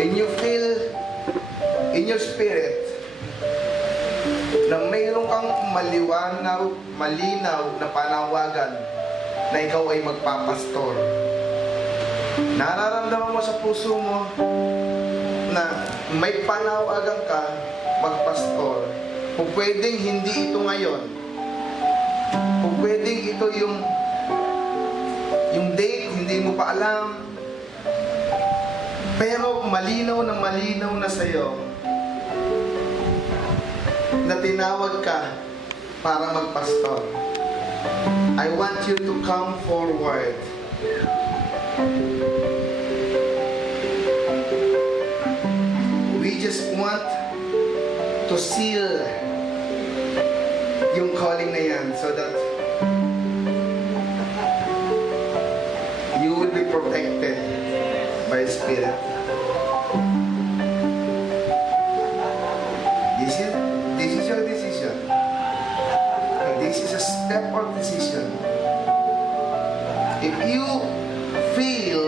and you feel in your spirit na mayroon kang malinaw na panawagan na ikaw ay magpapastor. Nararamdaman mo sa puso mo na may panawagan ka magpastor. Kung pwedeng hindi ito ngayon, kung pwedeng ito yung date, hindi mo pa alam, pero malinaw na sa'yo na tinawag ka para magpastor. I want you to come forward. We just want to seal yung calling na yan so that you will be protected by Spirit. This is your decision. This is a step of decision. If you feel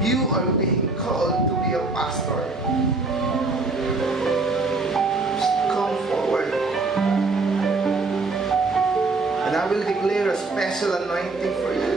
you are being called to be a pastor, come forward. And I will declare a special anointing for you.